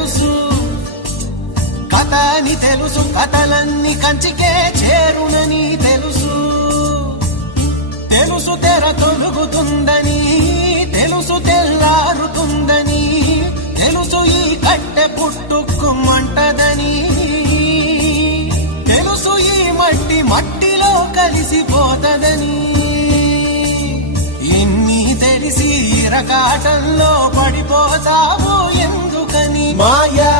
తెలుసు, కథ అని తెలుసు, కథలన్నీ కంచికే చేరునని తెలుసు. తెలుసు తెర తొలుగుతుందని, తెలుసు తెల్లారుతుందని, తెలుసు ఈ కట్టె పుట్టుకుమంటదని, తెలుసు ఈ మట్టి మట్టిలో కలిసిపోతదని. ఇన్ని తెలిసి ఇరకాటంలో పడిపోతావు ఎందుకని? మాయా